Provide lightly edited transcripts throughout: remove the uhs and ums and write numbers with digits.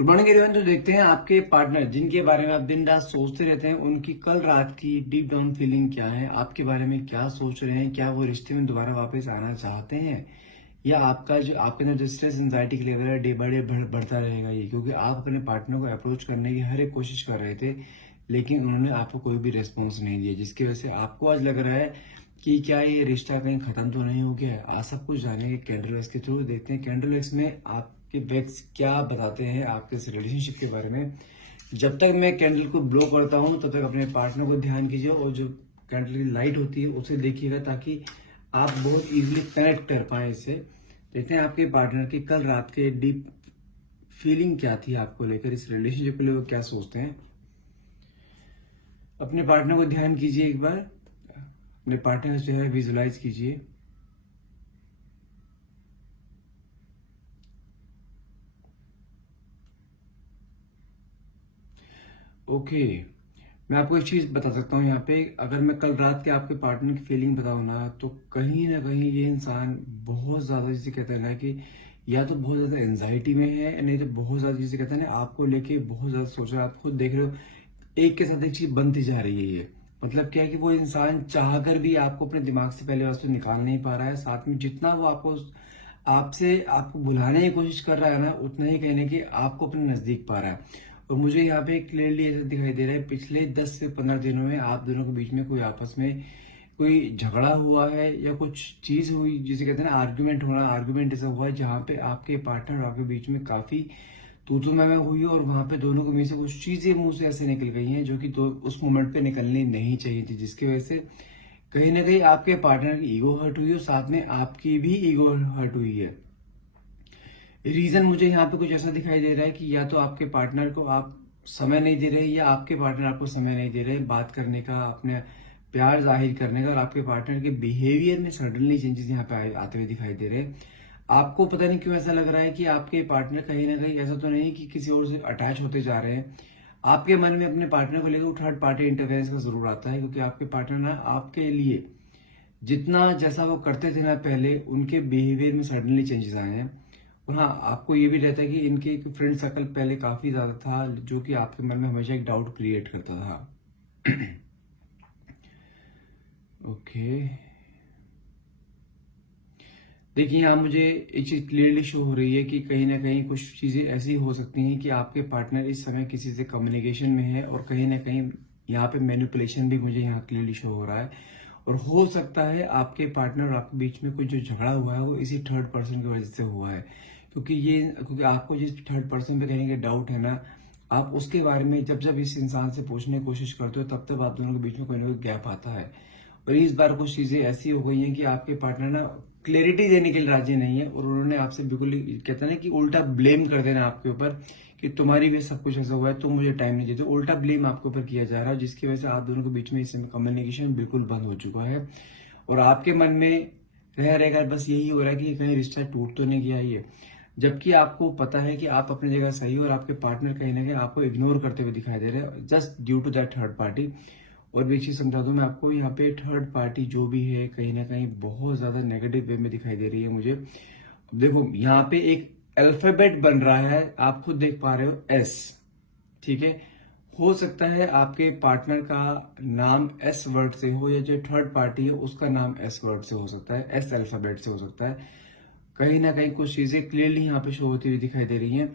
Good morning everyone. तो देखते हैं आपके पार्टनर जिनके बारे में आप दिन रात सोचते रहते हैं, उनकी कल रात की डीप डाउन फीलिंग क्या है, आपके बारे में क्या सोच रहे हैं, क्या वो रिश्ते में दोबारा वापस आना चाहते हैं, या आपका जो आपके अंदर जो स्ट्रेस एंजाइटी का लेवल है डे बाय डे बढ़ता रहेगा ये, क्योंकि आप अपने पार्टनर को अप्रोच करने की हर एक कोशिश कर रहे थे लेकिन उन्होंने आपको कोई भी रिस्पॉन्स नहीं दिया, जिसकी वजह से आपको आज लग रहा है कि क्या ये रिश्ता कहीं खत्म तो नहीं हो गया है। आज सब कुछ जानेंगे कैंडल वैक्स के थ्रू। देखते हैं कैंडल वैक्स में आपके वैक्स क्या बताते हैं आपके इस रिलेशनशिप के बारे में। जब तक मैं कैंडल को ब्लो करता हूँ तब तक अपने पार्टनर को ध्यान कीजिए और जो कैंडल की लाइट होती है उसे देखिएगा ताकि आप बहुत इजीली कनेक्ट कर पाए इससे। देखते हैं आपके पार्टनर की कल रात के डीप फीलिंग क्या थी आपको लेकर, इस रिलेशनशिप को लेकर क्या सोचते हैं। अपने पार्टनर को ध्यान कीजिए, एक बार अपने पार्टनर का चेहरा विजुलाइज कीजिए। ओके, मैं आपको एक चीज बता सकता हूँ यहाँ पे, अगर मैं कल रात के आपके पार्टनर की फीलिंग बताऊँ तो कहीं ना कहीं ये इंसान बहुत ज्यादा, जिसे कहते हैं ना कि या तो बहुत ज्यादा एंजाइटी में है, नहीं तो बहुत ज्यादा, जिसे कहते हैं ना, आपको लेके बहुत ज्यादा सोच रहा है। आप खुद देख रहे हो एक के साथ एक चीज बनती जा रही है ये। मतलब क्या है कि वो इंसान चाह कर भी आपको अपने दिमाग से पहले वस्तु निकाल नहीं पा रहा है। साथ में जितना वो आपको बुलाने की कोशिश कर रहा है ना, उतना ही कहने की आपको अपने नजदीक पा रहा है। और मुझे यहाँ पे क्लियरली ऐसा दिखाई दे रहा है पिछले 10 से 15 दिनों में आप दोनों के बीच में कोई आपस में कोई झगड़ा हुआ है या कुछ चीज हुई, जिसे कहते हैं ना आर्गुमेंट होना। आर्गुमेंट ऐसा हुआ है जहाँ पे आपके पार्टनर और आपके बीच में काफी तू मैं हुई और वहां पे दोनों के बीच से कुछ चीजें मुंह से ऐसे निकल गई हैं जो कि उस मोमेंट पे निकलनी नहीं चाहिए थी, जिसकी वजह से कहीं ना कहीं आपके पार्टनर की ईगो हर्ट हुई और साथ में आपकी भी ईगो हर्ट हुई है। रीजन मुझे यहाँ पे कुछ ऐसा दिखाई दे रहा है कि या तो आपके पार्टनर को आप समय नहीं दे रहे या आपके पार्टनर आपको समय नहीं दे रहे बात करने का, अपने प्यार जाहिर करने का, और आपके पार्टनर के बिहेवियर में सडनली चेंजेस यहाँ पे आते हुए दिखाई दे रहे हैं। आपको पता नहीं क्यों ऐसा लग रहा है कि आपके पार्टनर कहीं ना कहीं, ऐसा तो नहीं कि किसी और से अटैच होते जा रहे हैं, आपके मन में अपने पार्टनर को लेकर थर्ड पार्टी इंटरफेरेंस का जरूर आता है, क्योंकि आपके पार्टनर ना आपके लिए जितना जैसा वो करते थे ना पहले, उनके बिहेवियर में सडनली चेंजेस आए हैं। और हाँ, आपको ये भी रहता है कि इनके एक फ्रेंड सर्कल पहले काफी ज्यादा था जो कि आपके मन में हमेशा एक डाउट क्रिएट करता था। ओके, देखिए यहाँ मुझे एक चीज क्लियरली शो हो रही है कि कहीं ना कहीं कुछ चीजें ऐसी हो सकती हैं कि आपके पार्टनर इस समय किसी से कम्युनिकेशन में है और कहीं ना कहीं यहाँ पे मैनिपुलेशन भी मुझे यहाँ क्लियरली शो हो रहा है। और हो सकता है आपके पार्टनर और आपके बीच में कुछ जो झगड़ा हुआ है वो इसी थर्ड पर्सन की वजह से हुआ है, क्योंकि आपको जिस थर्ड पर्सन पे कहने के डाउट है ना, आप उसके बारे में जब जब इस इंसान से पूछने की कोशिश करते हो तब तब आप दोनों के बीच में कोई ना कोई गैप आता है। और इस बार कुछ चीजें ऐसी हो गई हैं कि आपके पार्टनर ना क्लैरिटी देने के लिए राजी नहीं है और उन्होंने आपसे बिल्कुल कहते हैं ना कि उल्टा ब्लेम कर देना आपके ऊपर कि तुम्हारी भी सब कुछ ऐसा हुआ है, तुम मुझे टाइम नहीं देते। उल्टा ब्लेम आपके ऊपर किया जा रहा है, जिसकी वजह से आप दोनों के बीच में इस समय कम्युनिकेशन बिल्कुल बंद हो चुका है। और आपके मन में रहकर बस यही हो रहा है कि कहीं रिश्ता टूट तो नहीं गया ये, जबकि आपको पता है कि आप अपनी जगह सही हो और आपके पार्टनर कहीं ना कहीं आपको इग्नोर करते हुए दिखाई दे रहे हैं just due to that third party. और भी चीज समझा दूं मैं आपको, यहाँ पे थर्ड पार्टी जो भी है कहीं ना कहीं बहुत ज्यादा नेगेटिव वे में दिखाई दे रही है मुझे। देखो यहाँ पे एक अल्फाबेट बन रहा है, आप खुद देख पा रहे हो, एस। ठीक है, हो सकता है आपके पार्टनर का नाम एस वर्ड से हो या जो थर्ड पार्टी है उसका नाम एस वर्ड से हो सकता है, एस अल्फाबेट से हो सकता है। कहीं ना कहीं कुछ चीजें क्लियरली यहाँ पे शो होती हुई दिखाई दे रही हैं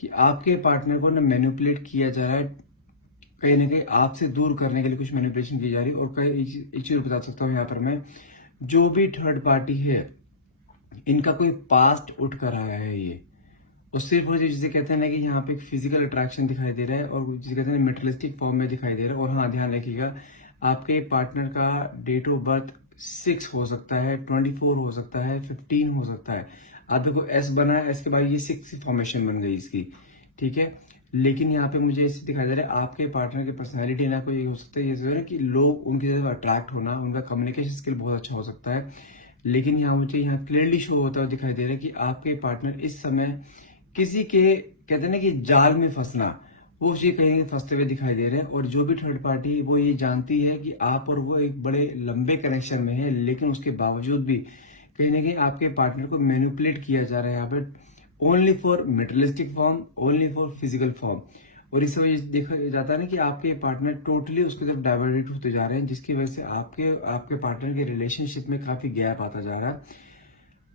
कि आपके पार्टनर को ना मैनिपुलेट किया जा रहा है, कहीं ना कहीं आपसे दूर करने के लिए कुछ मैनिपुलेशन की जा रही है। और कहीं एक चीज बता सकता हूँ यहाँ पर मैं, जो भी थर्ड पार्टी है इनका कोई पास्ट उठ कर आया है ये, और सिर्फ वो जिसे कहते हैं ना कि यहाँ पे एक फिजिकल अट्रैक्शन दिखाई दे रहा है और जिसे कहते हैं मेटेरियलिस्टिक फॉर्म में दिखाई दे रहा है। और हाँ, ध्यान रखिएगा आपके पार्टनर का डेट ऑफ बर्थ 6 हो सकता है, 24 हो सकता है, 15 हो सकता है। आप देखो एस बना है, एस के बाद ये 6 फॉर्मेशन बन गई इसकी। ठीक है, लेकिन यहाँ पे मुझे ऐसे दिखाई दे रहा है आपके पार्टनर की पर्सनैलिटी ना कोई हो सकता है ये जो है कि लोग उनकी तरफ अट्रैक्ट होना, उनका कम्युनिकेशन स्किल बहुत अच्छा हो सकता है। लेकिन यहाँ मुझे यहाँ क्लियरली शो होता हुआ दिखाई दे रहा है कि आपके पार्टनर इस समय किसी के, कहते हैं ना कि जाल में फंसना, वो ये कहीं फंसते हुए दिखाई दे रहे हैं। और जो भी थर्ड पार्टी वो ये जानती है कि आप और वो एक बड़े लंबे कनेक्शन में है, लेकिन उसके बावजूद भी कहीं ना कहीं आपके पार्टनर को मैनिपुलेट किया जा रहा है यहाँ पे। Only for materialistic form, only for physical form. और इस वजह से देखा जाता है ना कि आपके पार्टनर टोटली उसकी तरफ डाइवर्टेड होते जा रहे हैं, जिसकी वजह से आपके पार्टनर के रिलेशनशिप में काफी गैप आता जा रहा है।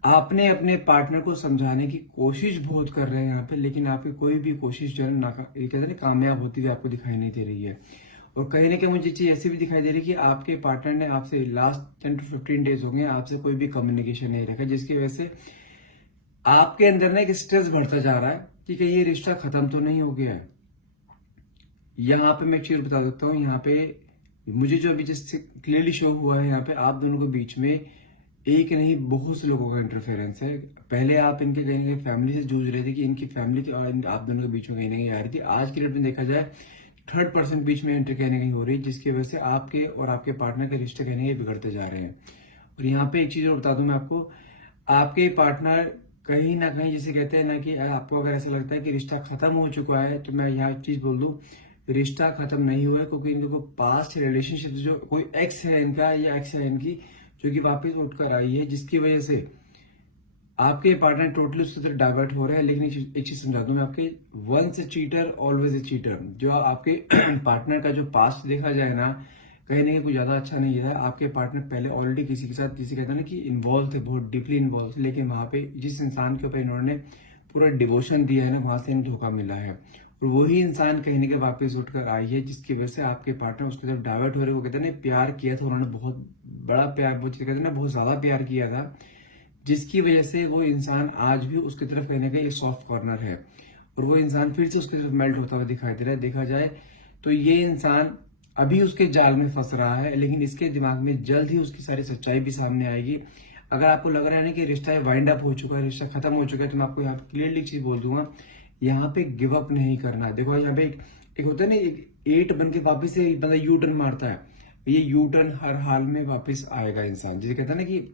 आपने अपने पार्टनर को समझाने की कोशिश बहुत कर रहे हैं यहाँ पे, लेकिन आपकी कोई भी कोशिश जो है ये कहते हैं ना कामयाब होती हुई आपको दिखाई नहीं दे रही है। और कहीं ना कहीं मुझे चीज ऐसी भी दिखाई दे रही है कि आपके पार्टनर ने आपसे लास्ट 10 to 15 डेज हो गए आपसे कोई भी कम्युनिकेशन नहीं रखा, जिसकी वजह से आपके अंदर ना एक स्ट्रेस बढ़ता जा रहा है कि कहीं ये रिश्ता खत्म तो नहीं हो गया है। यहाँ पे मैं एक चीज बता देता हूँ, यहाँ पे मुझे जो अभी जिससे क्लियरली शो हुआ है, यहाँ पे आप दोनों के बीच में एक नहीं बहुत से लोगों का इंटरफेरेंस है। पहले आप इनके कहीं ना कहीं फैमिली से जूझ रहे थे कि इनकी फैमिली की और आप दोनों के बीच में कहीं ना कहीं आ रही थी। आज की डेट में देखा जाए थर्ड पर्सन बीच में एंट्री कहीं ना कहीं हो रही है, जिसकी वजह से आपके और आपके पार्टनर के रिश्ते कहीं ना कहीं बिगड़ते जा रहे हैं। और यहाँ पे एक चीज और बता दूं मैं आपको, आपके पार्टनर कहीं ना कहीं जिसे कहते हैं ना कि आपको अगर ऐसा लगता है कि रिश्ता खत्म हो चुका है, तो मैं यहाँ चीज बोल दूं, रिश्ता खत्म नहीं हुआ है, क्योंकि इनके को पास्ट रिलेशनशिप जो कोई एक्स है इनका या एक्स है इनकी जो कि वापस उठकर आई है, जिसकी वजह से आपके पार्टनर टोटली उसकी तरफ डाइवर्ट हो रहे हैं। लेकिन एक चीज समझा दूं मैं आपके, once a cheater always a cheater. जो आपके पार्टनर का जो पास्ट देखा जाए ना, कहीं ना कहीं कुछ ज्यादा अच्छा नहीं है। आपके पार्टनर पहले ऑलरेडी किसी के साथ, जिसे कहते हैं ना कि इन्वॉल्व थे, बहुत डीपली इन्वॉल्व थे, लेकिन वहां पे जिस इंसान के ऊपर इन्होंने पूरा डिवोशन दिया है ना, वहां से इन्हें धोखा मिला है। और वही इंसान कहीं ना कहीं वापस उठकर आई है, जिसकी वजह से आपके पार्टनर उसकी तरफ डाइवर्ट हो रहे। वो कहते हैं ना प्यार किया था उन्होंने, बहुत बड़ा प्यार, वो कहते हैं ना बहुत ज्यादा प्यार किया था, जिसकी वजह से वो इंसान आज भी उसकी तरफ कहीं ना कहीं सॉफ्ट कॉर्नर है। और वो इंसान फिर से उसकी तरफ मेल्ट होता हुआ दिखाई दे रहा है। देखा जाए तो ये इंसान अभी उसके जाल में फंस रहा है, लेकिन इसके दिमाग में जल्द ही उसकी सारी सच्चाई भी सामने आएगी। अगर आपको लग रहा है ना कि रिश्ता वाइंड अप हो चुका है, रिश्ता खत्म हो चुका है, तो मैं आपको यहाँ पे क्लियरली चीज बोल दूंगा, यहाँ पे गिव अप नहीं करना। देखो यहाँ पे एक होता है ना, एक 8 बन के वापिस से बंदा यू टर्न मारता है, ये यू टर्न हर हाल में वापस आएगा इंसान। जिसे कहता है ना कि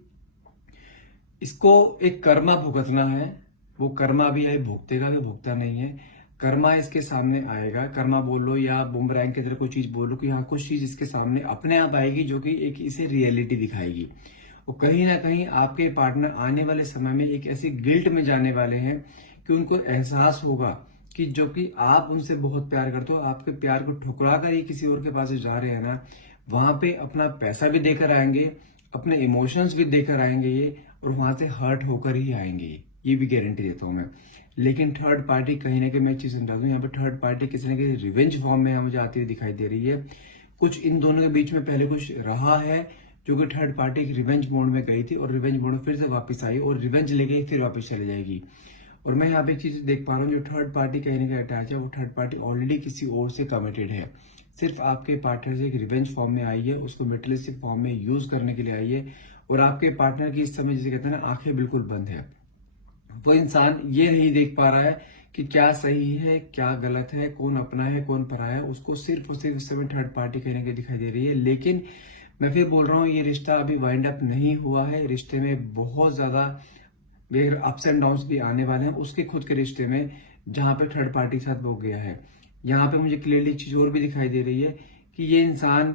इसको एक कर्मा भुगतना है, वो कर्मा भी है, भुगतेगा भी, भुगता नहीं है, कर्मा इसके सामने आएगा। कर्मा बोल लो या बुमरैंग की तरह कोई चीज बोल लो, कि यहाँ कुछ चीज इसके सामने अपने आप आएगी जो कि एक इसे रियलिटी दिखाएगी। और कहीं ना कहीं आपके पार्टनर आने वाले समय में एक ऐसी गिल्ट में जाने वाले हैं कि उनको एहसास होगा कि जो कि आप उनसे बहुत प्यार करते हो, आपके प्यार को ठुकरा कर ही किसी और के पास जा रहे हैं ना, वहां पे अपना पैसा भी देकर आएंगे, अपने इमोशंस भी देकर आएंगे ये, और वहां से हर्ट होकर ही आएंगे ये भी गारंटी देता हूं मैं। लेकिन थर्ड पार्टी कहीं ना कहीं, मैं एक चीज समझा दूं, यहाँ पे थर्ड पार्टी किसी न किसी रिवेंज फॉर्म में मुझे आती हुई दिखाई दे रही है। कुछ इन दोनों के बीच में पहले कुछ रहा है, जो कि थर्ड पार्टी एक रिवेंज मोड में गई थी और रिवेंज मोड में फिर से वापस आई और रिवेंज ले गई, फिर वापस चली जाएगी। और मैं यहाँ पे एक चीज देख पा रहा हूँ, जो थर्ड पार्टी कहीं ना कहीं अटैच है, वो थर्ड पार्टी ऑलरेडी किसी और से कमिटेड है। सिर्फ आपके पार्टनर से एक रिवेंज फॉर्म में आई है, उसको मेटेरियलिस्टिक फॉर्म में यूज करने के लिए आई है। और आपके पार्टनर की इस समय जिसे कहते हैं ना आंखें बिल्कुल बंद है। वो इंसान ये नहीं देख पा रहा है कि क्या सही है क्या गलत है, कौन अपना है कौन पराया है। उसको सिर्फ और सिर्फ इस समय थर्ड पार्टी कहीं ना कहीं दिखाई दे रही है। लेकिन मैं फिर बोल रहा हूँ, ये रिश्ता अभी वाइंड अप नहीं हुआ है। रिश्ते में बहुत ज्यादा अप्स एंड डाउन्स भी आने वाले हैं उसके खुद के रिश्ते में, जहां पे थर्ड पार्टी के साथ वो गया है। यहाँ पे मुझे क्लियरली चीज और भी दिखाई दे रही है कि ये इंसान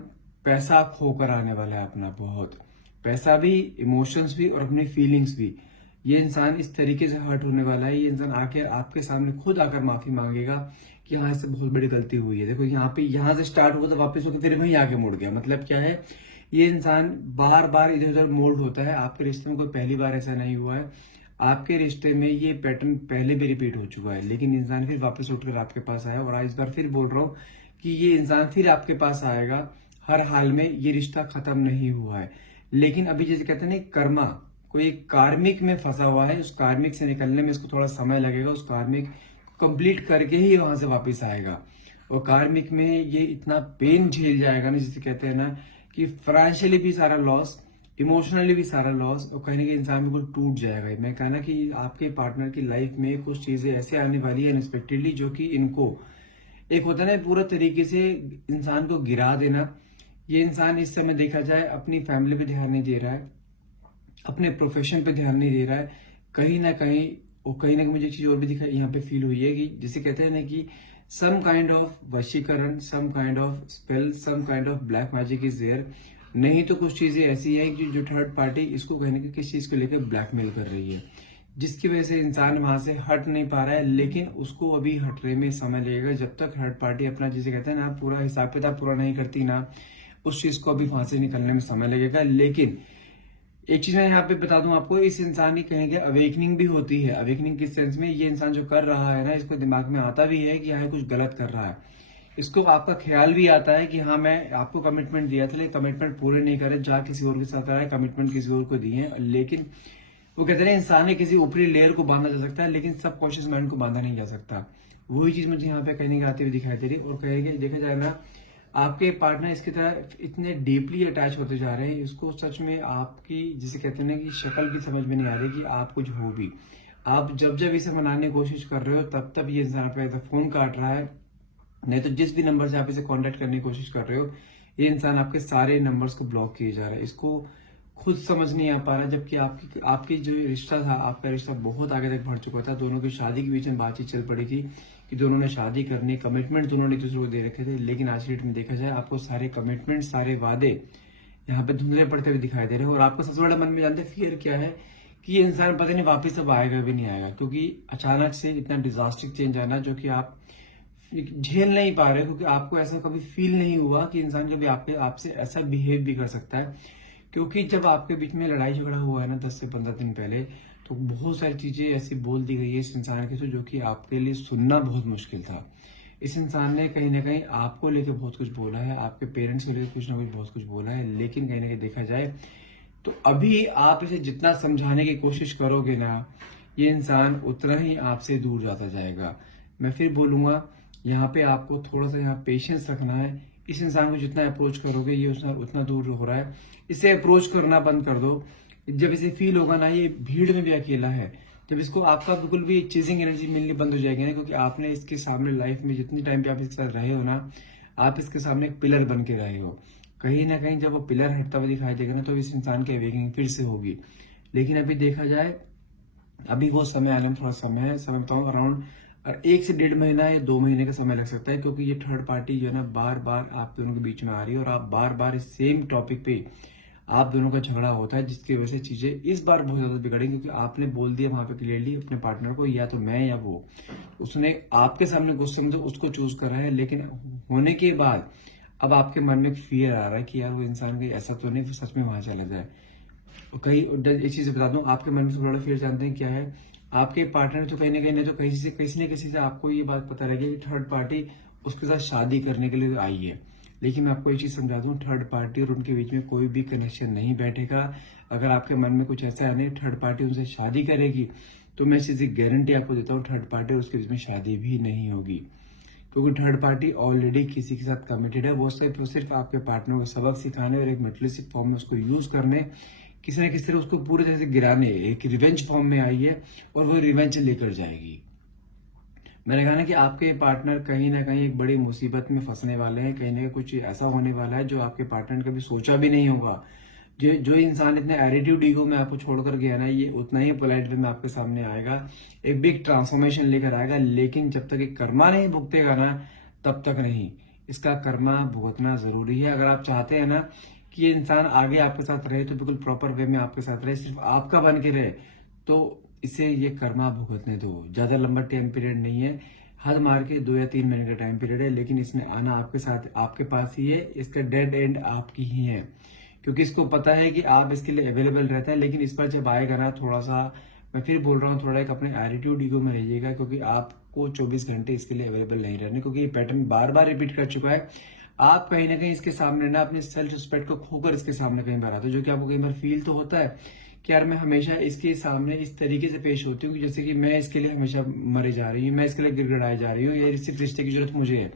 पैसा खोकर आने वाला है, अपना बहुत पैसा भी, इमोशंस भी और अपनी फीलिंग्स भी। ये इंसान इस तरीके से हर्ट होने वाला है, ये इंसान आके आपके सामने खुद आकर माफी मांगेगा कि हाँ इससे बहुत बड़ी गलती हुई है। देखो यहाँ पे, यहाँ से स्टार्ट हुआ तो वापस होकर फिर वहीं आके मुड़ गया। मतलब क्या है, ये इंसान बार बार इधर उधर मोल्ड होता है। आपके रिश्ते में कोई पहली बार ऐसा नहीं हुआ है, आपके रिश्ते में ये पैटर्न पहले भी रिपीट हो चुका है। लेकिन इंसान फिर वापस उठकर आपके पास आया, और इस बार फिर बोल रहा हूँ कि ये इंसान फिर आपके पास आएगा हर हाल में। ये रिश्ता खत्म नहीं हुआ है, लेकिन अभी जैसे कहते हैं ना, कर्मा कोई कार्मिक में फंसा हुआ है, उस कार्मिक से निकलने में इसको थोड़ा समय लगेगा। उस कार्मिक कंप्लीट करके ही वहां से वापस आएगा। और कार्मिक में ये इतना पेन झेल जाएगा ना, जिसे कहते हैं ना कि फाइनेंशियली भी सारा लॉस, इमोशनली भी सारा लॉस, और कहीं ना कहीं इंसान बिल्कुल टूट जाएगा। मैं कहना कि आपके पार्टनर की लाइफ में कुछ चीजें ऐसे आने वाली है अनएक्सपेक्टेडली, जो कि इनको एक होता है ना पूरा तरीके से इंसान को गिरा देना। ये इंसान इस समय देखा जाए अपनी फैमिली पे ध्यान नहीं दे रहा है, अपने प्रोफेशन पे ध्यान नहीं दे रहा है कहीं ना कहीं। और कहीं ना कहीं मुझे एक चीज और भी दिखाई यहाँ पे फील हुई है कि जिसे कहते हैं ना कि सम काइंड ऑफ वशीकरण, some kind of spell, some kind of black magic is there. नहीं तो कुछ चीजें ऐसी है कि जो थर्ड पार्टी इसको कहने की किस चीज को लेकर ब्लैकमेल कर रही है, जिसकी वजह से इंसान वहां से हट नहीं पा रहा है, लेकिन उसको अभी हटने में समय लगेगा जब तक थर्ड पार्टी अपना, जिसे कहते हैं ना, पूरा हिसाब किताब पूरा नहीं करती ना, उस चीज को अभी वहां से निकलने में समय लगेगा। लेकिन एक चीज मैं यहाँ पे बता दूं आपको, इस इंसान की कहेंगे अवेकनिंग भी होती है। अवेकनिंग किस सेंस में, ये इंसान जो कर रहा है ना, इसको दिमाग में आता भी है कि हाँ कुछ गलत कर रहा है, इसको आपका ख्याल भी आता है कि हाँ मैं आपको कमिटमेंट दिया था लेकिन कमिटमेंट पूरे नहीं करे, जा किसी और के साथ रहा है, कमिटमेंट किसी और को दिए हैं। लेकिन वो कहते हैं इंसान ने किसी ऊपरी लेयर को बांधा जा सकता है लेकिन सब कॉन्शियस माइंड को बांधा नहीं जा सकता। वही चीज मुझे यहाँ पे कहने की आती हुई दिखाई दे रही है। और कहेंगे देखा जाए ना, आपके पार्टनर इसकी तरह इतने डीपली अटैच होते जा रहे हैं, इसको सच में आपकी, जिसे कहते हैं ना, कि शक्ल भी समझ में नहीं आ रही कि आप कुछ हो भी। आप जब जब इसे मनाने की कोशिश कर रहे हो तब तब ये इंसान पे फोन काट रहा है, नहीं तो जिस भी नंबर से आप इसे कांटेक्ट करने की कोशिश कर रहे हो, ये इंसान आपके सारे नंबर्स को ब्लॉक किए जा रहा है। इसको खुद समझ नहीं आ पा रहा, जबकि आपकी आपकी जो रिश्ता था, आपका रिश्ता बहुत आगे तक बढ़ चुका था। दोनों की शादी के बीच में बातचीत चल पड़ी थी कि दोनों ने शादी करनी, कमिटमेंट दोनों ने एक दूसरे को दे रखे थे। लेकिन आज की डेट में देखा जाए, आपको सारे कमिटमेंट, सारे वादे यहाँ पे धुंधले पड़ते हुए दिखाई दे रहे हैं। और आपको सबसे बड़ा मन में जानते फियर क्या है कि ये इंसान पता नहीं वापिस अब आएगा भी नहीं आएगा, क्योंकि अचानक से इतना डिजास्टिक चेंज आना जो कि आप झेल नहीं पा रहे, क्योंकि आपको ऐसा कभी फील नहीं हुआ कि इंसान कभी आपसे ऐसा बिहेव भी कर सकता है। क्योंकि जब आपके बीच में लड़ाई झगड़ा हुआ है ना 10 से 15 दिन पहले, तो बहुत सारी चीजें ऐसी बोल दी गई है इस इंसान के, तो जो कि आपके लिए सुनना बहुत मुश्किल था। इस इंसान ने कहीं ना कहीं आपको लेकर बहुत कुछ बोला है, आपके पेरेंट्स को लेकर कुछ ना कुछ बहुत कुछ बोला है। लेकिन कहीं ना कहीं देखा जाए तो अभी आप इसे जितना समझाने की कोशिश करोगे ना, ये इंसान उतना ही आपसे दूर जाता जाएगा। मैं फिर बोलूंगा, यहाँ पे आपको थोड़ा सा यहाँ पेशेंस रखना है। इस इंसान को जितना अप्रोच करोगे, ये उतना दूर हो रहा है, इसे अप्रोच करना बंद कर दो। जब इसे फील होगा ना ये भीड़ में भी अकेला है, जब इसको आपका बिल्कुल भी चेजिंग एनर्जी मिलनी बंद हो जाएगी ना, क्योंकि आपने इसके सामने लाइफ में जितनी टाइम पे आप इसके साथ रहे हो ना, आप इसके सामने एक पिलर बन के रहे हो। कहीं ना कहीं जब वो पिलर हटता हुआ दिखाई देगा ना, तो इस इंसान की अवेकनिंग फिर से होगी। लेकिन अभी देखा जाए, अभी वो समय आने में थोड़ा समय है, समय बताऊँ अराउंड 1 से 1.5 महीना या 2 महीने का समय लग सकता है, क्योंकि ये थर्ड पार्टी जो है ना बार बार आप दोनों के बीच में आ रही है और आप बार बार इस सेम टॉपिक पे आप दोनों का झगड़ा होता है, जिसकी वजह से चीजें इस बार बहुत ज्यादा बिगड़ी, क्योंकि आपने बोल दिया वहां पे क्लियरली अपने पार्टनर को, या तो मैं या वो। उसने आपके सामने गुस्से में तो उसको चूज करा है, लेकिन होने के बाद अब आपके मन में एक फियर आ रहा है कि यार वो इंसान कहीं ऐसा तो नहीं सच में वहां चला जाए। और कहीं एक चीज बता दूं, आपके मन में सबसे बड़ा फियर जानते हैं क्या है? आपके पार्टनर तो कहीं ना कहीं, नहीं तो किसी से आपको ये बात पता रहेगी कि थर्ड पार्टी उसके साथ शादी करने के लिए आई है। लेकिन मैं आपको एक चीज समझा दूं, थर्ड पार्टी और उनके बीच में कोई भी कनेक्शन नहीं बैठेगा। अगर आपके मन में कुछ ऐसा है नहीं थर्ड पार्टी उनसे शादी करेगी, तो मैं सीधी गारंटी आपको देता हूँ थर्ड पार्टी और उसके बीच में शादी भी नहीं होगी। क्योंकि थर्ड पार्टी ऑलरेडी किसी के साथ कमिटेड है। वो सिर्फ आपके पार्टनर को सबक सिखाने और एक मटेरियलिस्टिक फॉर्म में उसको यूज करने, किसी न किसी तरह उसको पूरी तरह से गिराने, एक रिवेंज फॉर्म में आई है और वो रिवेंज लेकर जाएगी। मैंने कहा ना कि आपके पार्टनर कहीं ना कहीं एक बड़ी मुसीबत में फंसने वाले हैं, कहीं ना कहीं कुछ ऐसा होने वाला है जो आपके पार्टनर ने कभी सोचा भी नहीं होगा। जो इंसान इतने एटीट्यूड ईगो में आपको छोड़कर गया ना, ये उतना ही पोलाइट वे में आपके सामने आएगा, एक बिग ट्रांसफॉर्मेशन लेकर आएगा। लेकिन जब तक ये कर्मा नहीं भुगतेगा ना, तब तक नहीं। इसका कर्मा भुगतना जरूरी है। अगर आप चाहते हैं ना कि ये इंसान आगे आपके साथ रहे, तो बिल्कुल प्रॉपर वे में आपके साथ रहे, सिर्फ आपका बन के रहे, तो इसे ये कर्मा भुगतने दो। ज्यादा लंबा टाइम पीरियड नहीं है, हद मार के 2 या 3 महीने का टाइम पीरियड है। लेकिन इसने आना आपके साथ, आपके पास ही है। इसका डेड एंड आपकी ही है, क्योंकि इसको पता है कि आप इसके लिए अवेलेबल रहता है। लेकिन इस पर जब आएगा ना, थोड़ा सा, मैं फिर बोल रहा हूँ, थोड़ा एक अपने एटीट्यूड ईगो में रहिएगा, क्योंकि आपको 24 घंटे इसके लिए अवेलेबल नहीं रहने, क्योंकि ये पैटर्न बार बार रिपीट कर चुका है। आप कहीं ना कहीं इसके सामने ना अपने सेल्फ रिस्पेक्ट को खोकर इसके सामने कहीं बार आते हो, जो कि आपको कई बार फील तो होता है कि यार मैं हमेशा इसके सामने इस तरीके से पेश होती हूँ कि जैसे कि मैं इसके लिए हमेशा मरे जा रही हूँ, मैं इसके लिए गिड़गिड़ाई जा रही हूँ, ये सिर्फ रिश्ते की जरूरत मुझे है।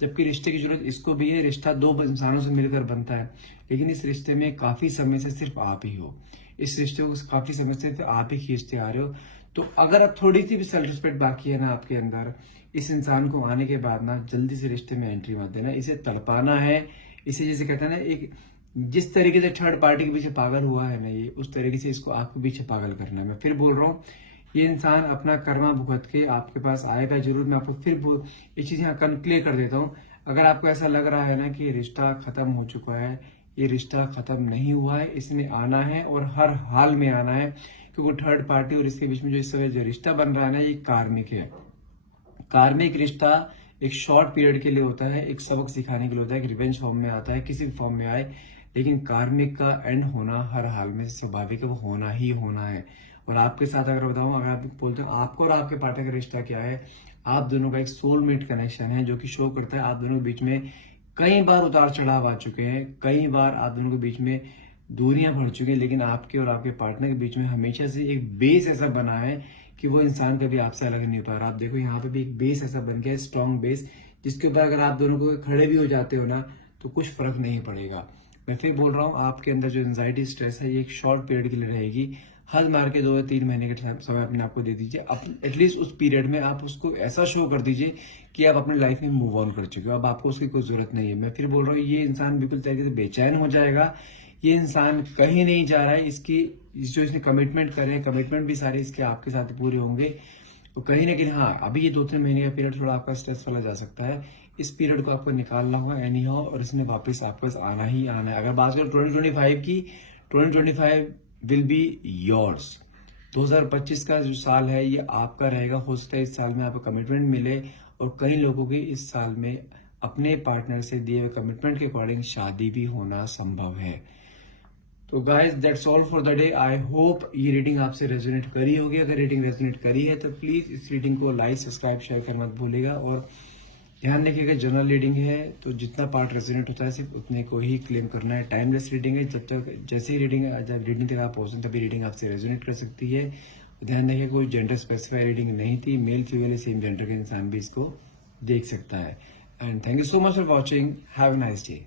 जबकि रिश्ते की जरूरत इसको भी है। रिश्ता 2 इंसानों से मिलकर बनता है, लेकिन इस रिश्ते में काफी समय से सिर्फ आप ही हो। इस रिश्ते को काफी समय से तो आप ही खींचते आ रहे हो। तो अगर अब थोड़ी सी भी सेल्फ रिस्पेक्ट बाकी है ना आपके अंदर, इस इंसान को आने के बाद ना जल्दी से रिश्ते में एंट्री मत देना। इसे तड़पाना है, इसे जैसे कहते हैं ना, एक जिस तरीके से थर्ड पार्टी के पीछे पागल हुआ है ना ये, उस तरीके से इसको आपके पीछे पागल करना है। मैं फिर बोल रहा हूँ, ये इंसान अपना कर्मा भुगत के आपके पास आएगा जरूर। मैं आपको फिर ये चीज यहाँ क्लियर कर देता हूँ। अगर आपको ऐसा लग रहा है ना कि रिश्ता खत्म हो चुका है, ये रिश्ता खत्म नहीं हुआ है, इसने आना है और हर हाल में आना है। क्योंकि थर्ड पार्टी और इसके बीच में जो इस समय जो रिश्ता बन रहा है ना, ये कार्मिक है। कार्मिक रिश्ता एक शॉर्ट पीरियड के लिए होता है, एक सबक सिखाने के लिए होता है, एक रिवेंज फॉर्म में आता है, किसी भी फॉर्म में आए, लेकिन कार्मिक का एंड होना हर हाल में स्वाभाविक है, वो होना ही होना है। और आपके साथ अगर बताऊं, अगर आप बोलते हो आपको और आपके पार्टनर का रिश्ता क्या है, आप दोनों का एक सोलमेट कनेक्शन है, जो कि शो करता है आप दोनों के बीच में कई बार उतार चढ़ाव आ चुके हैं, कई बार आप दोनों के बीच में दूरियां बढ़ चुकी हैं, लेकिन आपके और आपके पार्टनर के बीच में हमेशा से एक बेस ऐसा बना है कि वो इंसान कभी आपसे अलग नहीं हो पा रहा। आप देखो यहाँ पे भी एक बेस ऐसा बन गया, स्ट्रॉन्ग बेस, जिसके ऊपर अगर आप दोनों को खड़े भी हो जाते हो ना, तो कुछ फर्क नहीं पड़ेगा। मैं फिर बोल रहा हूँ, आपके अंदर जो एंजाइटी स्ट्रेस है, ये एक शॉर्ट पीरियड के लिए रहेगी। हद मार के 2 या 3 महीने का समय अपने आप को दे दीजिए। एटलीस्ट उस पीरियड में आप उसको ऐसा शो कर दीजिए कि आप अपनी लाइफ में मूव ऑन कर चुके हो, अब आपको उसकी कोई जरूरत नहीं है। मैं फिर बोल रहा हूँ, ये इंसान बिल्कुल तरीके से बेचैन हो जाएगा, ये इंसान कहीं नहीं जा रहा है, इसकी जो इसने कमिटमेंट करे हैं, कमिटमेंट भी सारे इसके आपके साथ पूरे होंगे। तो कहीं ना कहीं हाँ, अभी ये 2-3 महीने का पीरियड थोड़ा आपका स्ट्रेस वाला जा सकता है। इस पीरियड को आपको निकालना होगा एनी हाउ, और इसने वापस आपके पास आना ही आना है। अगर बात करें 2025 की, 2025 विल बी योर्स। 2025 का जो साल है, ये आपका रहेगा। हो सकता है इस साल में आपको कमिटमेंट मिले, और कई लोगों के इस साल में अपने पार्टनर से दिए हुए कमिटमेंट के अकॉर्डिंग शादी भी होना संभव है। तो guys that's all for the day. I hope ये रीडिंग आपसे रेजोनेट करी होगी। अगर रीडिंग रेजोनेट करी है तो प्लीज इस रीडिंग को लाइक, सब्सक्राइब, शेयर करना मत भूलिएगा। और ध्यान रखिएगा, जनरल रीडिंग है तो जितना पार्ट रेजोनेट होता है सिर्फ उतने को ही क्लेम करना है। टाइमलेस रीडिंग है, जब तक जैसे ही जब रीडिंग तक आप पहुंचते तभी रीडिंग आपसे रेजोनेट कर सकती है। ध्यान रखिए, कोई जेंडर स्पेसिफाई रीडिंग नहीं थी, मेल फीमेल सेम जेंडर का इंसान भी इसको देख सकता है। And thank you so much for watching. Have a nice day.